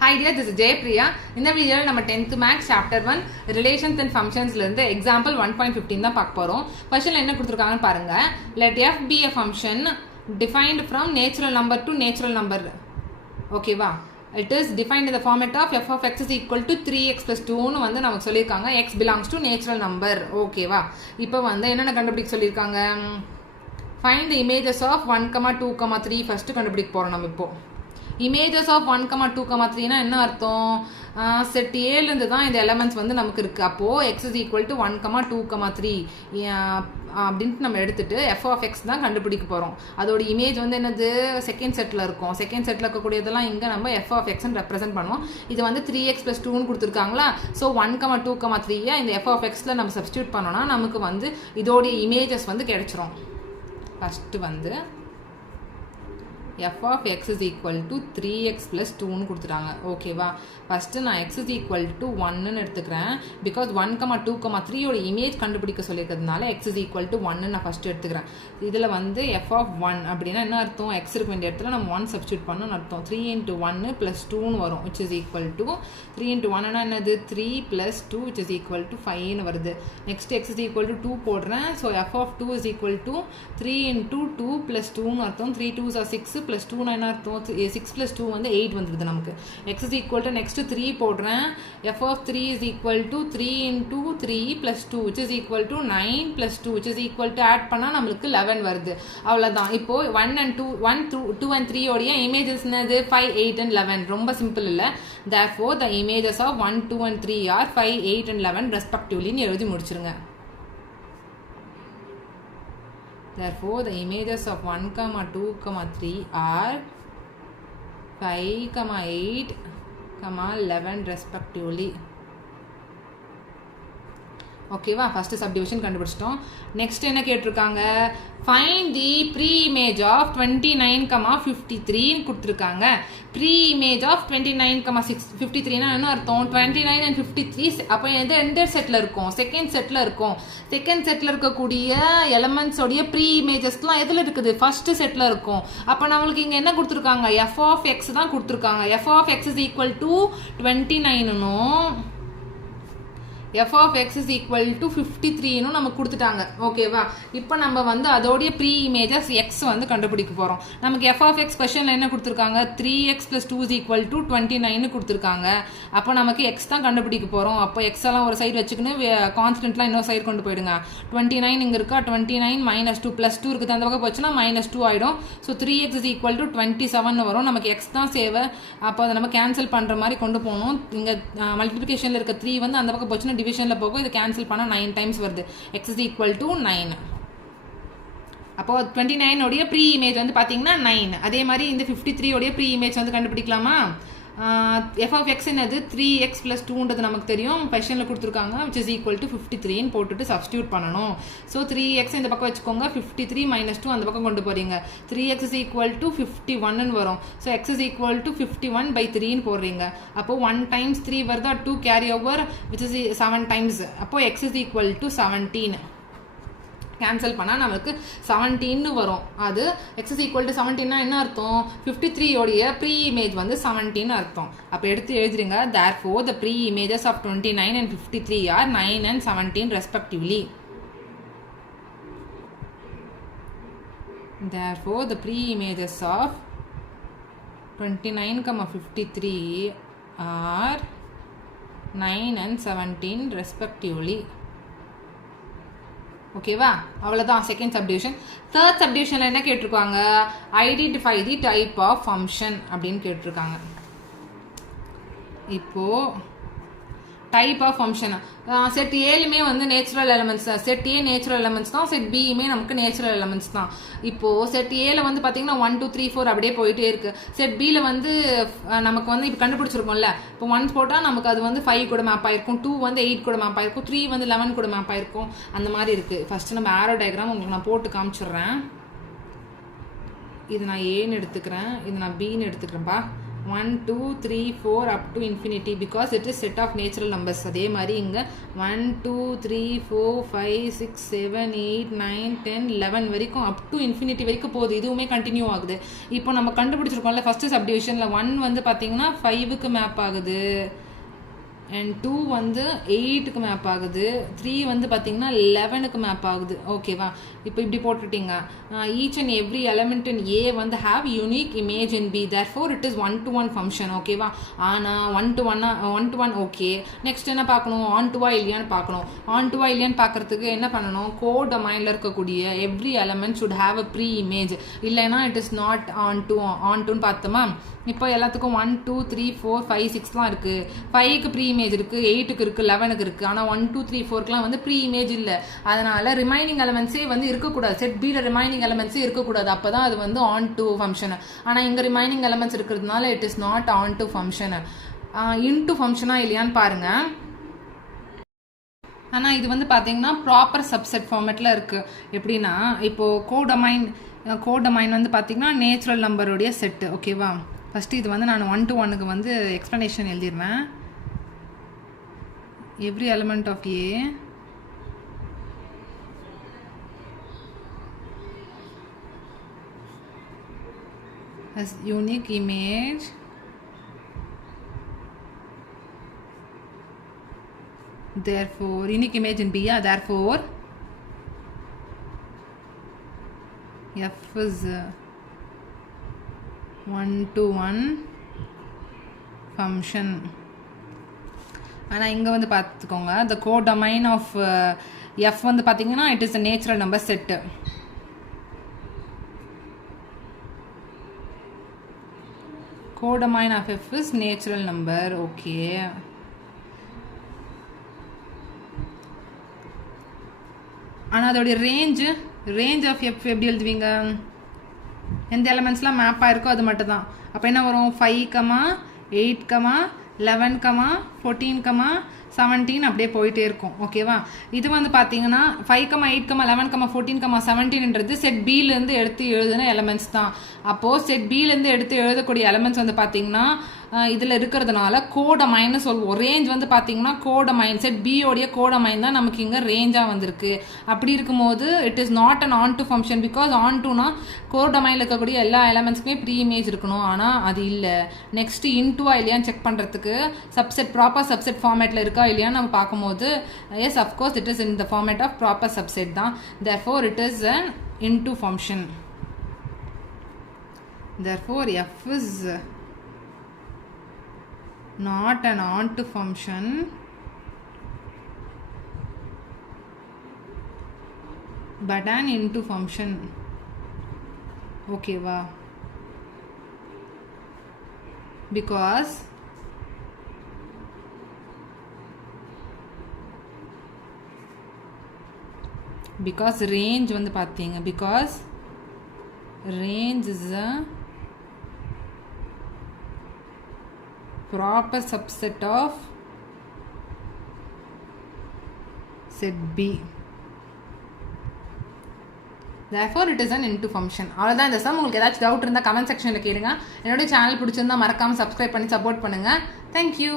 Hi dear, this is Jaypriya. இந்த வீடியோல நம்ம 10th Maths Chapter 1 Relations and Functionsல இருந்து example 1.15 தான் பார்க்க போறோம். क्वेश्चनல என்ன கொடுத்திருக்காங்கன்னு பாருங்க. Let f be a function defined from natural number to natural number. ஓகேவா? It is defined in the format of f of x is equal to 3x plus 2 னு வந்து நமக்கு சொல்லிருக்காங்க. X belongs to natural number. ஓகேவா? இப்போ வந்து என்னென்ன கண்டுபிடிக்க சொல்லிருக்காங்க? Find the images of 1, 2, 3 first கண்டுபிடிக்க போறோம் நம்ம இப்போ. Images of 1, 2, 3 னா என்ன அர்த்தம்? செட் A ல இருந்து தான் இந்த எலிமெண்ட்ஸ் வந்து நமக்கு இருக்கு. அப்போ x is equal to 1, 2, 3 அப்படின்ட்டு நம்ம எடுத்துட்டு f of x தான் கண்டுபிடிக்க போறோம். அதோட இமேஜ் வந்து என்னது? செகண்ட் செட்ல இருக்கும். செகண்ட் செட்ல இருக்கக்கூடியதெல்லாம் இங்க நம்ம f of x ன்னு ரெப்ரசென்ட் பண்ணுவோம். இது வந்து 3x plus 2 ன்னு கொடுத்துருக்காங்களா? ஸோ 1, 2, 3 இந்த f of x ல நம்ம சப்ஸ்டியூட் பண்ணோம்னா நமக்கு வந்து இதோட இமேஜஸ் வந்து கிடைச்சிரும். ஃபர்ஸ்ட் வந்து f of x is equal to 3x plus 2 னு கொடுத்துட்டாங்க. ஓகேவா? ஃபஸ்ட்டு நான் x is equal to 1 னு எடுத்துக்கிறேன். பிகாஸ் 1, 2, 3 யோட இமேஜ் கண்டுபிடிக்க சொல்லியிருக்கிறதுனால x is equal to 1 நான் ஃபஸ்ட்டு எடுத்துக்கிறேன். இதில் வந்து f of 1 அப்படின்னா என்ன அர்த்தம்? x இருக்க வேண்டிய இடத்துல நம்ம 1 சப்ஸ்டியூட் பண்ணணும்னு அர்த்தம். 3 into 1 plus 2 னு வரும், which is equal to 3 into 1 னா என்னது? 3 plus 2 which is equal to 5 னு வருது. Next x is equal to 2 போடுறேன். So f of 2 is equal to 3 into 2 plus 2 னு அர்த்தம். 3 2s are 6 plus 2 னா என்ன அர்த்தம்? 6 plus 2 வந்து 8 வந்துடுது நமக்கு. x is equal to next 3 போடுறேன். f of 3 is equal to 3 into 3 plus 2 which is equal to 9 plus 2 which is equal to add பண்ணா நம்மளுக்கு 11 வருது. அவ்வளவுதான். இப்போ 1 and 2 and 3 ஓடைய இமேஜஸ் என்னது? 5, 8 and 11. ரொம்ப சிம்பிள் இல்ல. Therefore the images of 1, 2 and 3 are 5, 8 and 11 respectively னு எழுதி முடிச்சிருங்க. Therefore, the images of 1, 2, 3 are 5, 8, 11 respectively. ஓகேவா? ஃபர்ஸ்ட் சப்டிவிஷன் கண்டுபிடிச்சிட்டோம். நெக்ஸ்ட் என்ன கேட்டிருக்காங்க? Find the pre image of 29, 53 கொடுத்துருக்காங்க. ப்ரீ இமேஜ் ஆஃப் 29, 53 னா என்ன அர்த்தம்? 29 and 53 அப்போ எந்த செட்டில் இருக்கும்? செகண்ட் செட்டில் இருக்கும். செகண்ட் செட்டில் இருக்கக்கூடிய எலமெண்ட்ஸோடைய ப்ரீ இமேஜஸ்லாம் எதில் இருக்குது? ஃபர்ஸ்ட் செட்டில் இருக்கும். அப்போ நம்மளுக்கு இங்கே என்ன கொடுத்துருக்காங்க? f of x தான் கொடுத்துருக்காங்க. f of x is equal to 29 னும் f of x is equal to 53 னு நமக்கு கொடுத்துட்டாங்க. ஓகேவா? இப்போ நம்ம வந்து அதோடைய ப்ரீ இமேஜஸ் x வந்து கண்டுபிடிக்க போறோம். நமக்கு f of x क्वेश्चनல என்ன கொடுத்திருக்காங்க? 3x plus 2 is equal to 29 னு கொடுத்திருக்காங்க. அப்போ நமக்கு x தான் கண்டுபிடிக்க போறோம். அப்போ x எல்லாம் ஒரு சைடு வச்சுக்கின்னு கான்ஸ்டன்ட்லாம் இன்னொரு சைடு கொண்டு போயிடுங்க. 29 இங்க இருக்கா? 29 minus 2 plus 2 இருக்குது. அந்த பக்கம் போச்சுன்னா -2 ஆயிடும். So 3x is equal to 27 வரும். நமக்கு x தான் சேவை. அப்போ அதை நம்ம கேன்சல் பண்ற மாதிரி கொண்டு போகணும். இங்க மல்டிப்ளிகேஷன்ல இருக்க 3 வந்து அந்த பக்கம் போச்சுன்னா டிவிஷன்ல போகும். இது கேன்சல் பண்ணா 9 டைம்ஸ் வருது. x is equal to 9. அப்போ 29 உடைய ப்ரீ இமேஜ் வந்து பாத்தீங்கன்னா 9. அதே மாதிரி இந்த 53 உடைய ப்ரீ இமேஜ் வந்து கண்டுபிடிக்கலாமா? f of x என்னது? 3x plus 2ன்றது நமக்கு தெரியும். क्वेश्चनல கொடுத்திருக்காங்க which is equal to 53 ன்னு போட்டுட்டு சப்ஸ்டிட்யூட் பண்ணனும். சோ 3x இந்த பக்கம் வெச்சுக்கோங்க. 53 minus 2 அந்த பக்கம் கொண்டு போறீங்க. 3x is equal to 51 ன்னு வரும். So x is equal to 51 by 3 ன்னு போடுறீங்க. அப்போ 1 times 3 வருதா? 2 carry over which is 7 times. அப்போ x is equal to 17. Cancel பண்ணா நமக்கு 17 னு வரும். அது x is equal to 17 னா என்ன அர்த்தம்? 53 உடைய ப்ரீ இமேஜ் வந்து 17 னு அர்த்தம். அப்ப எடுத்து எழுதுறீங்க. Therefore the pre images of 29 and 53 are 9 and 17 respectively. Therefore the pre images of 29, 53 are 9 and 17 respectively. ஓகேவா? அவ்வளவுதான் செகண்ட் சப்டிவிஷன். தேர்ட் சப்டிவிஷன்ல என்ன கேட்டிருக்காங்க? Identify the type of function அப்படின்னு கேட்டிருக்காங்க. இப்போ டைப் ஆஃப் ஃபங்க்ஷன் செட் ஏலுமே வந்து natural elements. Set A natural elements தான். செட் பியுமே நமக்கு நேச்சுரல் எலிமெண்ட்ஸ் தான். இப்போ செட் ஏல வந்து பாத்தீங்கன்னா 1, 2, 3, 4 அப்படியே போயிட்டே இருக்கு. செட் பில வந்து நமக்கு வந்து இப்போ கண்டுபிடிச்சிருக்கோம்ல. இப்போ 1 போட்டா நமக்கு அது வந்து 5 கூட மேப் ஆயிருக்கும். 2 வந்து 8 கூட மேப் ஆயிருக்கும். 3 வந்து 11 கூட மேப் ஆயிருக்கும். அந்த மாதிரி இருக்கு. ஃபர்ஸ்ட் நம்ம ஆரோ டயக்ராம் உங்களுக்கு நான் போட்டு காமிச்சிடுறேன். இது நான் ஏன்னு எடுத்துக்கிறேன். இது நான் பின்னு எடுத்துக்கிறேன்ப்பா. 1 2 3 4 up to infinity because it is set of natural numbers. அதே மாதிரி இங்கே 1 2 3 4 5 6 7 8 9 10 11 வரைக்கும் அப் டு இன்ஃபினிட்டி வரைக்கும் போகுது. இதுவுமே கண்டினியூ ஆகுது. இப்போ நம்ம கண்டுபிடிச்சிருக்கோம்ல ஃபஸ்ட்டு சப்டிவிஷனில் 1 வந்து பார்த்தீங்கன்னா 5க்கு மேப் ஆகுது, அண்ட் 2 வந்து 8க்கு மேப் ஆகுது, 3 வந்து பார்த்தீங்கன்னா 11க்கு மேப் ஆகுது. ஓகேவா? இப்போ இப்படி போட்டுட்டீங்க. Each and every element in A வந்து have unique image in B, therefore it is 1-to-1 function. ஓகேவா? ஆனால் 1-to-1 ஓகே. நெக்ஸ்ட் என்ன பார்க்கணும்? ஆன் டுவா இல்லையான்னு பார்க்கணும். ஆன் டுவா இல்லையான்னு பார்க்கறதுக்கு என்ன பண்ணணும்? கோட் டொமைனில் இருக்கக்கூடிய every element should have a pre image, இல்லைன்னா இட் இஸ் நாட் ஆன் டுன்னு பார்த்தோமா? இப்போ எல்லாத்துக்கும் 1 2 3 4 5 6லாம் இருக்குது. 5க்கு ப்ரீ இமேஜ் இருக்குது, 8க்கு இருக்குது, 11க்கு இருக்குது. ஆனால் 1 2 3 4க்குலாம் வந்து ப்ரீ இமேஜ் இல்லை. அதனால் ரிமைனிங் எலமெண்ட்ஸே வந்து இருக்கக்கூடாது. செட் பியில் ரிமைனிங் எலமெண்ட்ஸே இருக்கக்கூடாது. அப்போ தான் அது வந்து ஆன் டு ஃபங்க்ஷனு. ஆனால் இங்கே ரிமைனிங் எலமெண்ட்ஸ் இருக்கிறதுனால it is not on to function. Into ஃபங்க்ஷனாக இல்லையான்னு பாருங்கள். ஆனால் இது வந்து பார்த்தீங்கன்னா ப்ராப்பர் சப்செட் ஃபார்மேட்டில் இருக்குது. எப்படின்னா இப்போது கோடமைன் வந்து பார்த்தீங்கன்னா நேச்சுரல் நம்பருடைய செட்டு. ஓகேவா? ஃபஸ்ட்டு இது வந்து நான் 1-to-1க்கு வந்து எக்ஸ்ப்ளனேஷன் எழுதிடுறேன். Every element of A has unique image therefore unique image in B, therefore F is 1-to-1 function. ஆனால் இங்கே வந்து பார்த்துக்கோங்க, the codomain of F வந்து பார்த்தீங்கன்னா it is a natural number set. codomain of F is natural number. okay. ஆனால் அதோடைய range of F எப்படி எழுதுவீங்க? எந்த எலமெண்ட்ஸ்லாம் மேப் ஆயிருக்கோ அது மட்டும் தான். அப்போ என்ன வரும்? 5, 8, 11, 14, 17 அப்படியே போயிட்டே இருக்கும். ஓகேவா? இது வந்து பார்த்தீங்கன்னா 5, 8, 11, 14, 17ன்றது செட் பிலேருந்து எடுத்து எழுதுன எலமெண்ட்ஸ் தான். அப்போது செட் பிலேருந்து எடுத்து எழுதக்கூடிய எலமெண்ட்ஸ் வந்து பார்த்தீங்கன்னா இதில் இருக்கிறதுனால கோடமைன்னு சொல்லுவோம். ரேஞ்ச் வந்து பார்த்தீங்கன்னா கோடமைன், செட் பியோடைய கோடமைன் தான் நமக்கு இங்கே ரேஞ்சாக வந்திருக்கு. அப்படி இருக்கும்போது it is not an onto function, because ஆன் டுனா கோடமைனில் இருக்கக்கூடிய எல்லா எலமெண்ட்ஸ்க்குமே ப்ரீ இமேஜ் இருக்கணும். ஆனால் அது இல்லை. நெக்ஸ்ட்டு இன்டுவா இல்லையான்னு செக் பண்ணுறதுக்கு ப்ராப்பர் சப்செட் ஃபார்மேட்டில் இருக்கா இல்லையான்னு நம்ம பார்க்கும்போது yes, of course it is in the format of proper subset தான். therefore it is an into function. therefore F is not an onto function but an into function. okay va? because range வந்து பார்த்தீங்க, because range is a proper subset of set B. therefore it is an into function. அவ்வளோதான் இந்த some. உங்களுக்கு ஏதாச்சும் doubt இருந்தால் comment செக்ஷனில் கேளுங்க. என்னோட சேனல் பிடிச்சிருந்தா மறக்காமல் சப்ஸ்கிரைப் பண்ணி சப்போர்ட் பண்ணுங்கள். தேங்க்யூ.